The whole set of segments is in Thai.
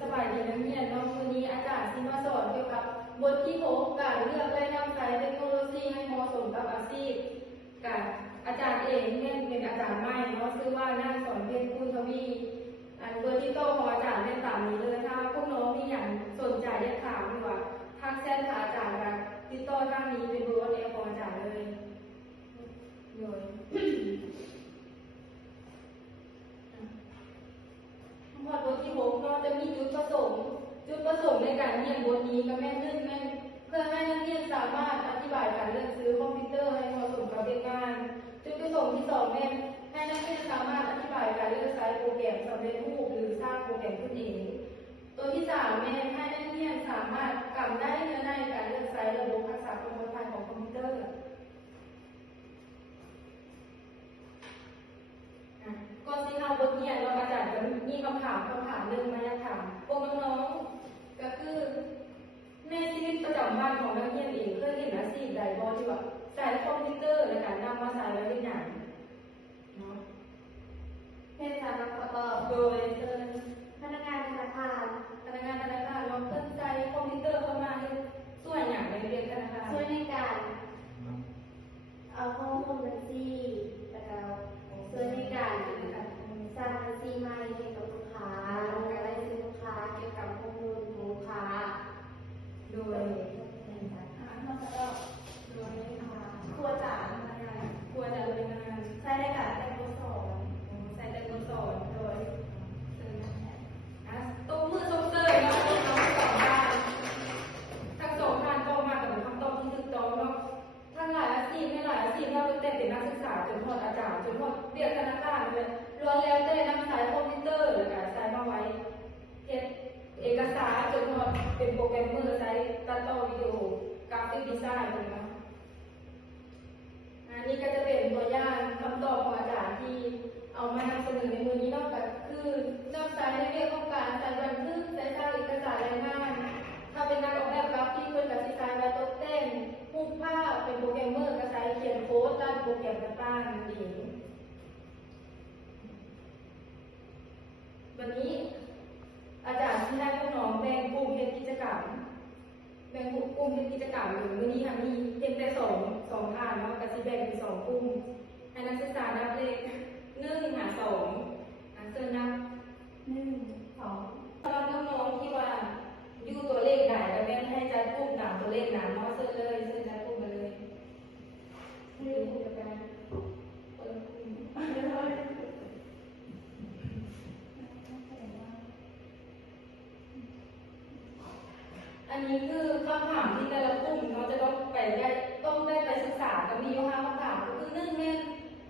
สบายดีนักเรียนเนาะวันนี้อาจารย์ที่มาสอนเกี่ยวกับบทที่6การเลือกและนำใช้เทคโนโลยีให้เหมาะสมกับอาชีพกับอาจารย์เองเป็นอาจารย์ใหม่เนาะชื่อว่านางสอนเพ็ญคุณทวีเบอร์ที่โต้ของอาจารย์เป็นตามนี้เลยถ้าพวกน้องมีอย่างสนใจอยากถามดีกว่าทักแชทหาอาจารย์กันติดต่อทางนี้เป็นเบอร์วันนี้ของอาจารย์เลยพอบทที่6ก็จะมีจุดประสงค์ในการเรียนบทนี้ก็แม่นเพื่อให้นักเรียนสามารถอธิบายการเลือกซื้อคอมพิวเตอร์ให้เหมาะสมกับเด็กงานจุดประสงค์ที่2แม่นให้นักเรียนสามารถอธิบายการเลือกใช้โปรแกรมสำเร็จรูปหรือสร้างโปรแกรมขึ้นเองตัวที่3แม่นให้นักเรียนสามารถกำได้เนื้อในการเลือกใช้ระบบรักษาความปลอดภัยของคอมพิวเตอร์ก่อนที่เราบทเรียนเราอาจารย์จะมีคำถามหนึ่งมาอยากถามพวกน้องๆก็คือในชีวิตประจำวันของนักเรียนเองเคยเห็นอาชีพใดบ้างที่ว่าใช้คอมพิวเตอร์ในการนำมาใช้ไว้ในงานเนาะเช่นการรับประกอบ โดยพนักงานธนาคารเราเพิ่มใจคอมพิวเตอร์เข้ามาในส่วนอย่างในเรียนธนาคารช่วยในการเอาข้อมูลบัญชีแล้วก็ช่วยในการสร้างบัญชีใหม่ให้กับลูกค้าการได้ซื้อลูกค้าเกี่ยวกับข้อมูลของลูกค้าโดยครัวจ่าเป็นงานใช้ในการแต่งตัวสอน ใส่แต่ตัวสอนโดยตู้มือตรงเตยเนาะทั้งสองด้านต้องมากับคำตอบที่ถูกต้องเนาะทั้งหลายอาชีพไม่หลายอาชีพเราเป็นนักศึกษาจนพออาจารย์จนพอเรียนธนาคารเลยล้วนแล้วแต่นำใช้คอมพิวเตอร์หรือการใช้มาไว้เอกสารจนพอเป็นโปรแกรมเมอร์ใช้ตัดต่อวิดีโอกราฟิกดีไซน์เลยเนาะอันนี้ก็จะเป็นตัวอย่างคำตอบของอาจารย์ที่เอามานำเสนอในมือนี้นอกจากคือนอกจากในเรื่องของการใช้บันทึกใช้สร้างเอกสารรายงานถ้าเป็นนักออกแบบกราฟิกเป็นการดีไซน์ไว้ตกแต่งรูปภาพเป็นโปรแกรมเมอร์ก็ใช้เขียนโค้ดด้านโปรแกรมต่างๆนั่นเองวันนี้อาจารย์ที่ให้พวกน้องแบ่งกลุ่มเป็นกิจกรรมหรือวันนี้ค่ะมีเพียงแต่สองทางเนาะก็จะแบ่งเป็น2 กลุ่มให้นักศึกษานับเลข1 หา 2เชิญนับ1 2สำหรับน้องๆที่ว่าอยู่ตัวเลขไหนก็แบ่งให้จัดกลุ่มตามตัวเลขนั้นเนาะเชิญจัดกลุ่มมาเลยให้ดูกิจกรรมอันนี้คือคำถามที่แต่ละกลุ่มเขาจะต้องได้ไปศึกษากับมีอยู่5 คำถามก็คือ1เนี่ย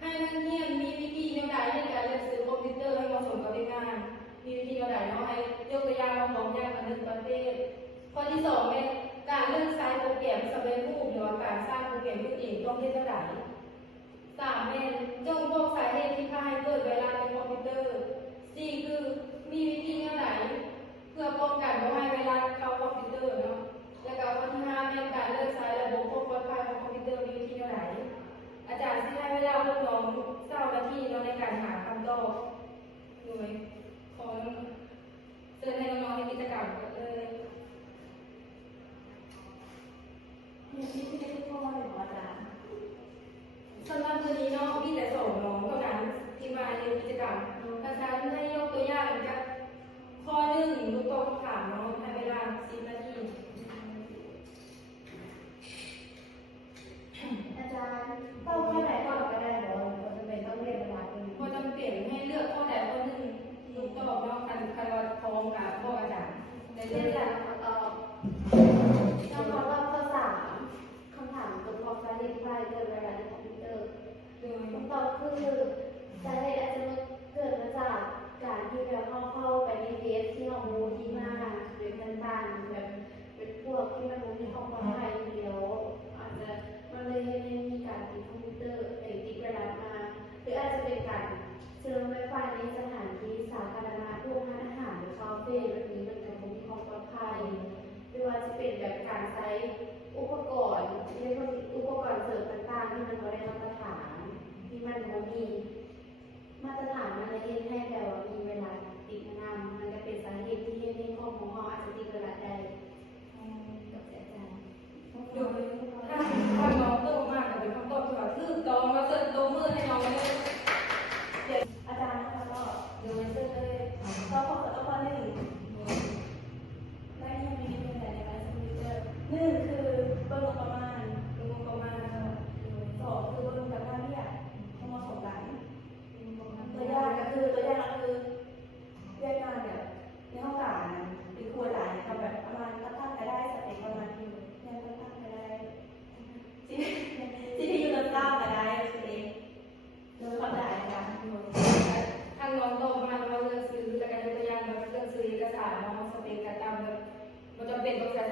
ให้นักเรียนมีวิธีแนวใดในการเลือกซื้อคอมพิวเตอร์ให้เหมาะสมกับงานมีวิธีแนวใดเนาะให้ยกตัวอย่างมาบอกอย่างละ1 ประเภทข้อที่2เนี่ยการเลือกใช้โปรแกรมสำเร็จรูปหรือว่าการสร้างโปรแกรมขึ้นเองต้องเฮ็ดเท่าไหร่3เนี่ยจงบอกสาเหตุที่พาให้เกิดเวลาในคอมพิวเตอร์4คือมีวิธีแนวใดเพื่อป้องกันไม่ให้เวลาเข้าคอมพิวเตอร์เนาะและก็ข้อที่5เนี่ยการเลือกใช้ระบบความปลอดภัยของคอมพิวเตอร์มีวิธีแนวไหนอาจารย์ที่ให้เวลาพวกน้อง9 นาทีเนาะในการหาคำตอบหน่วยของเชิญให้น้องๆในกิจกรรมเลยมีที่ไม่ได้ข้อเลยอาจารย์สำหรับวันนี้น้องมีแต่2 น้องเท่านั้นที่มาในกิจกรรมอาจารย์ให้ยกตัวอย่างจากข้อ1ลูกโตถามน้องให้เวลา10 นาทีอาจารย์ต้องข้อไหนก่อนก็ได้เดี๋ยวเราจะเป็นต้องเรียนเวลาเป็นพอจำเป็นให้เลือกข้อใดข้อหนึ่งลูกตอบน้องคันว่าพร้อมกับพ่ออาจารย์ในเรียนเรื่องจากคำตอบข้อ3คำ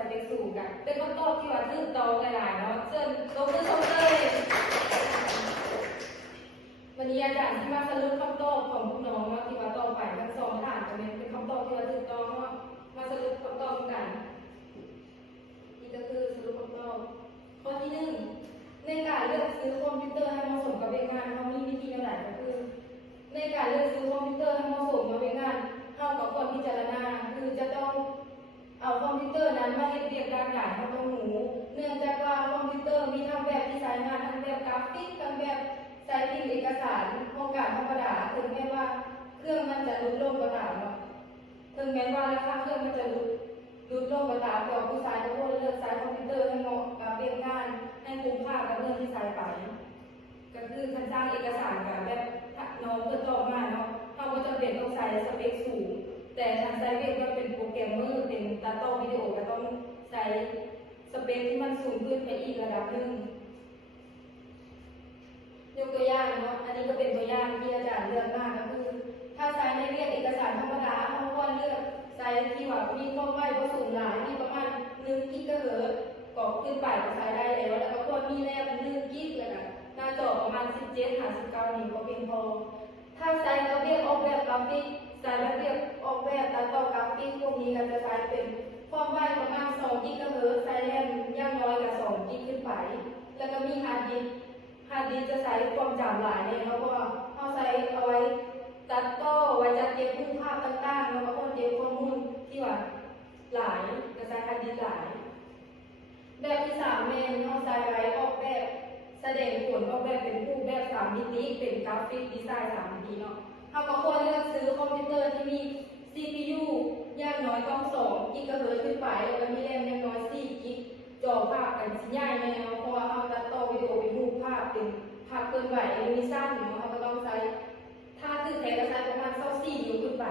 สเปคสูงกันเป็นคำตอบที่ว่าถูกต้องหลายๆเนาะเชิญดร.ชมเลย วันนี้อาจารย์ที่มาสรุปคำตอบของพวกน้องว่าที่ว่าตอบไปทั้งสองฐานจะเป็นคำตอบที่ว่าถูกต้องเนาะมาสรุปคำตอบกันนี่ก็คือสรุปคำตอบข้อที่หนึ่งในการเลือกซื้อคอมพิวเตอร์ให้เหมาะสมกับเวงานเขามีวิธีอะไรก็คือในการเลือกซื้อคอมพิวเตอร์ให้เหมาะสมกับเวงานเข้ากับคนพิจารณาคือจะต้องเอาคอมพิวเตอร์นั้นมาเฮ็ดเรียกการหลายเขาต้องหนูเนื่องจากว่าคอมพิวเตอร์มีทั้งแบบที่ใช้งานทั้งแบบกราฟิกทั้งแบบใช้พิมพ์เอกสารโครงการธรรมดาถึงแม้ว่าเครื่องมันจะลดลงก็ตามเนาะถึงแม้ว่าราคาเครื่องมันจะลดลงก็ตามแต่ผู้ใช้ก็ควรเลือกใช้คอมพิวเตอร์ให้เหมาะกับเรียนงานให้คุ้มค่ากับเงินที่ใช้ไปก็คือการสร้างเอกสารกับแบบน้องเพื่อต่อมาเนาะเขาก็จะเป็นต้องใช้สเปคสูงแต่ทางไซเวกก็เป็นโปรแกรมเมอร์เป็นตัดต่อวิดีโอก็ต้องใช้สเปคที่มันสูงขึ้นไปอีกระดับหนึ่งยกตัวอย่างเนาะอันนี้ก็เป็นตัวอย่างที่อาจารย์เลือกมาก็คือถ้าใช้ในเรียนเอกสารธรรมดาเขาควรเลือกใช้ที่ว่ามีความไวก็สูงหลายมีประมาณ1 กิกะเฮิรตซ์ก็ขึ้นไปก็ใช้ได้แล้วแล้วก็ควรมีแรม1 กิกเลยนะหน้าจอประมาณ17-19 นิ้วก็เพียงพอถ้าใช้ระเบียบออกแบบกราฟิกใช้ระเบียบออกแบบตัดต่อกราฟิกพวกนี้ก็จะใช้เป็นความไวประมาณ2 กิกะเฮิรตซ์ใช้แรมอย่างน้อยกับ2 กิกขึ้นไปแล้วก็มีฮาร์ดดิสก์จะใช้ความจำหลายเลยเพราะว่าเขาใช้เอาไว้ตัดต่อไว้จัดเก็บรูปภาพต่างๆแล้วก็คนเก็บข้อมูลที่ว่าหลายจะใช้ฮาร์ดดิสก์หลายแบบที่3เมนเขาใช้ไว้ออกแบบแสดงผลออกแบบเป็นรูปแบบ3 มิติเป็นกราฟิกดีไซน์3 มิติเนาะเขาก็ควรเลือกซื้อคอมพิวเตอร์ที่มี CPU อย่างน้อยต้อง2 กิกะเฮิรตซ์ขึ้นไปแล้วก็มีแรมอย่างน้อย4 กิกจอภาพกันใหญ่แนวเพราะว่าเขาตัดต่อวิดีโอเป็นรูปภาพเป็นภาพเคลื่อนไหวแอนิเมชั่นเนาะเขาก็ต้องใช้ถ้าคือแท้ก็ใช้ประมาณ24 นิ้วขึ้นไป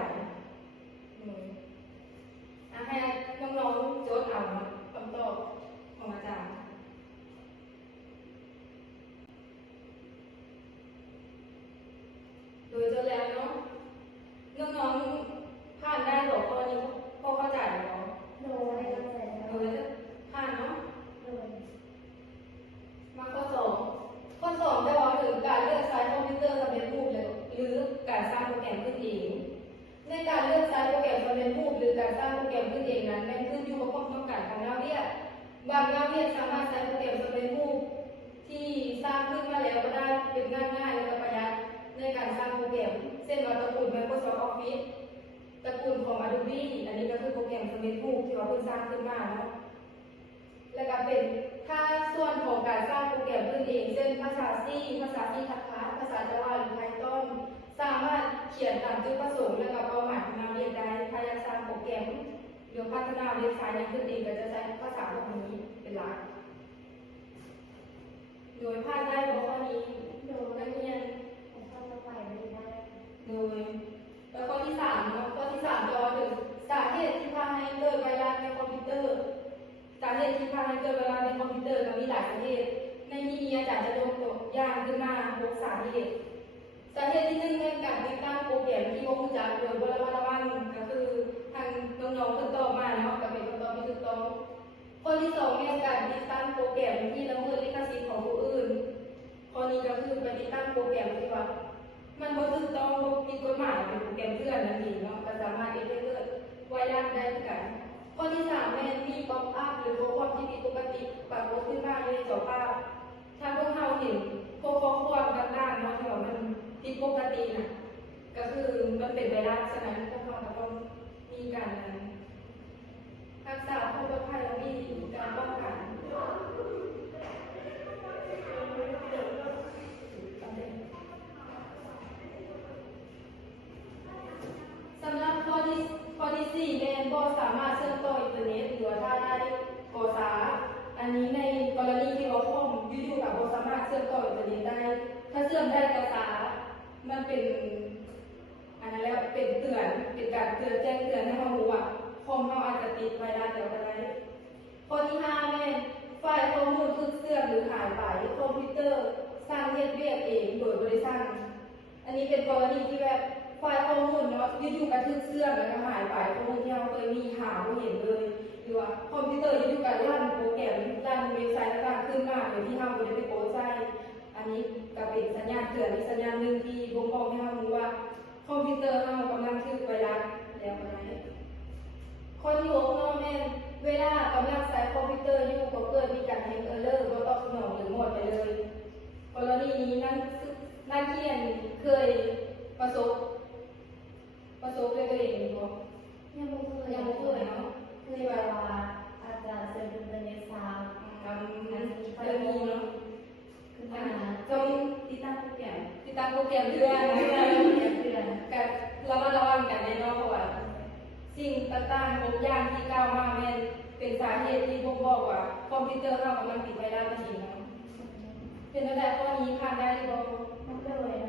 ให้น้องๆโจทย์เอาคำตอบของอาจารย์โดยจะแล้วเนาะน้องๆผ่านได้หรอข้อนี้พอเข้าใจหรอโดยเข้าใจแล้ว โดยจะผ่านเนาะโดยมาข้อ2จะบอกถึงการเลือกใช้คอมพิวเตอร์สำเร็จรูปหรือการสร้างโปรแกรมขึ้นเองในการเลือกใช้โปรแกรมสำเร็จรูปหรือการสร้างโปรแกรมขึ้นเองนั้นมันขึ้นอยู่กับความต้องการของนักเรียนบางนักเรียนสามารถใช้โปรแกรมสำเร็จรูปที่สร้างขึ้นมาแล้วก็ได้เป็นง่ายๆและก็ประหยัดในการสร้างโปรแกรมเช่นว่าตระกูล Microsoft Office ตระกูลของ Adobe อันนี้ก็คือโปรแกรมสำเร็จรูปที่ว่าเพิ่งสร้างขึ้นมาเนาะแล้วก็เป็นถ้าส่วนของการสร้างโปรแกรมขึ้นเองเช่นภาษา C ภาษา C++ภาษา Java หรือ Python สามารถเขียนตามจุดประสงค์และกับเป้าหมายของนักเรียนได้ถ้าอยากสร้างโปรแกรมหรือพัฒนาเว็บไซต์นั้นขึ้นเองก็จะใช้ภาษาพวกนี้เป็นหลักโดยภาคได้หัวข้อนี้โดยนักเรียนผมเข้าใจไม่ได้โดยแล้วข้อที่3เนาะข้อที่3จะถึงสาเหตุที่พาให้เกิดไวรัสในคอมพิวเตอร์สาเหตุที่พาให้เกิดไวรัสในคอมพิวเตอร์ก็มีหลายสาเหตุในที่นี้อาจารย์จะยกตัวอย่างขึ้นมา6 สาเหตุสาเหตุที่1เป็นการติดตั้งโปรแกรมที่บ่รู้จักโดยบ่ระวังก็คือทางน้องๆเพิ่นตอบมาเนาะก็เป็นคำตอบที่ถูกต้องข้อที่2เป็นการติดตั้งโปรแกรมที่ละเมิดลิขสิทธิ์ของผู้อื่นข้อนี้ก็คือไปติดตั้งโปรแกรมที่ว่ามันบ่ถูกต้องบ่ผิดกฎหมายเป็นโปรแกรมเถื่อนนั่นเองเนาะก็สามารถที่จะเกิดไวรัสได้เหมือนกันข้อที่3แม่นมีป๊อปอัพหรือข้อความที่ผิดปกติปรากฏขึ้นมาในจอภาพถ้าพวกเราเห็นข้อความต่างๆเนาะที่ว่ามันผิดปกตินะก็คือมันเป็นไวรัสฉะนั้นพวกเราก็ต้องมีการรักษาความปลอดภัยและมีการป้องกันสำหรับข้อที่4แม่นบ่สามารถเชื่อมต่ออินเทอร์เน็ตหรือว่าถ้าได้ก่อสร้างอันนี้ในกรณีที่เราคอมอยู่ๆกับบ่สามารถเชื่อมต่ออินเทอร์เน็ตได้ถ้าเชื่อมได้ก็มันเป็นอันนั้นแล้วเป็นเตือนเป็นการเตือนแจ้งเตือนให้เรารู้ว่าคอมเราอาจจะติดไวรัสเดี๋ยวก็ได้ข้อที่5แม่ไฟล์ข้อมูลถูกเสื่อมหรือหายไปคอมพิวเตอร์สร้างเฮ็ดเวียกเองโดยบ่ได้สร้างอันนี้เป็นกรณีที่แบบไฟล์ข้อมูลเนาะอยู่ๆก็ถูกเสื่อมแล้วก็หายไปข้อมูลที่เราเคยมีหาบ่เห็นเลยหรือว่าคอมพิวเตอร์อยู่ อันนี้ก็เป็นสัญญาณเตือนอีกสัญญาณหนึ่งที่บ่งบอกให้เรารู้ว่าคอมพิวเตอร์เรากำลังถูกไวรัสแล้วก็ได้ข้อที่6เนาะแม่นเวลากำลังใช้คอมพิวเตอร์อยู่ก็เกิดมีการแฮงเออร์เลอร์บ่ตอบสนองหรือหมดไปเลยกรณีนี้นักเรียนเคยประสบด้วยตัวเองบ่ ยังบ่เคย ยังบ่เคยเนาะ คือแบบว่าอาจจะเซ็นอินเทอร์เน็ตซ้ำ จะมีเนาะ ขึ้นมา ต้องติดตั้งโปรแกรมเพื่อนกับระมัดระวังกันในเนาะเพราะว่าสิ่งต่างๆทุกอย่างที่ก้าวมาแม่นเป็นสาเหตุที่บ่งบอกว่าคอมพิวเตอร์เรากำลังติดไวรัสจริงๆเนาะเป็นตั้งแต่ข้อนี้ผ่านได้หรือบ่ มันเลย